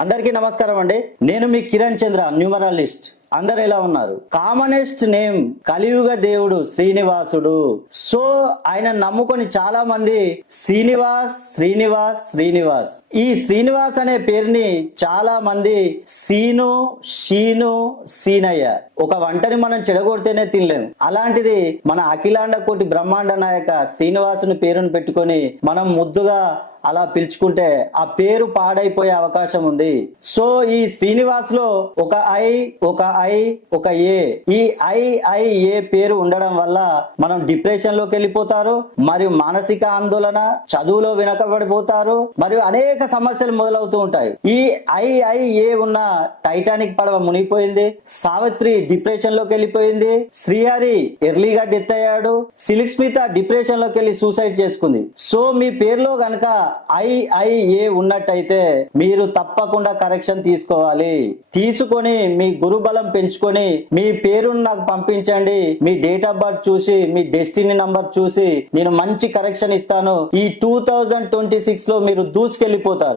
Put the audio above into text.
అందరికీ నమస్కారం అండి. నేను మీ కిరణ్ చంద్ర, న్యూమరాలిస్ట్. అందరు ఎలా ఉన్నారు? కామనెస్ట్ నేమ్ కలియుగ దేవుడు శ్రీనివాసుడు. సో ఆయన నమ్ముకొని చాలా మంది శ్రీనివాస్ శ్రీనివాస్ శ్రీనివాస్, ఈ శ్రీనివాస్ అనే పేరుని చాలా మంది సీను షీను సీనయ్య, ఒక వంటని మనం చెడగొడితేనే తినలేము. అలాంటిది మన అఖిలాండ కోటి బ్రహ్మాండ నాయక శ్రీనివాసుని పేరును పెట్టుకొని మనం ముద్దుగా అలా పిలుచుకుంటే ఆ పేరు పాడైపోయే అవకాశం ఉంది. సో ఈ శ్రీనివాస్ లో ఒక ఒక ఏ, ఈ ఏ పేరు ఉండడం వల్ల మనం డిప్రెషన్ లోకి వెళ్ళిపోతారు, మరియు మానసిక ఆందోళన, చదువులో వెనకబడిపోతారు, మరియు అనేక సమస్యలు మొదలవుతూ ఉంటాయి. ఈ ఏ ఉన్న టైటానిక్ పడవ మునిగిపోయింది, సావిత్రి డిప్రెషన్ లోకి వెళ్ళిపోయింది, శ్రీహరి ఎర్లీగా డెత్ అయ్యాడు, సిల్క్ స్మిత డిప్రెషన్ లోకి వెళ్ళి సూసైడ్ చేసుకుంది. సో మీ పేరులో గనక ఏ ఉన్నట్టయితే మీరు తప్పకుండా కరెక్షన్ తీసుకోవాలి. తీసుకొని మీ గురుబలం పెంచుకొని మీ పేరును నాకు పంపించండి. మీ డేట్ ఆఫ్ బర్త్ చూసి, మీ డెస్టినీ నంబర్ చూసి నేను మంచి కరెక్షన్ ఇస్తాను. ఈ 2026 లో మీరు దూసుకెళ్లిపోతారు.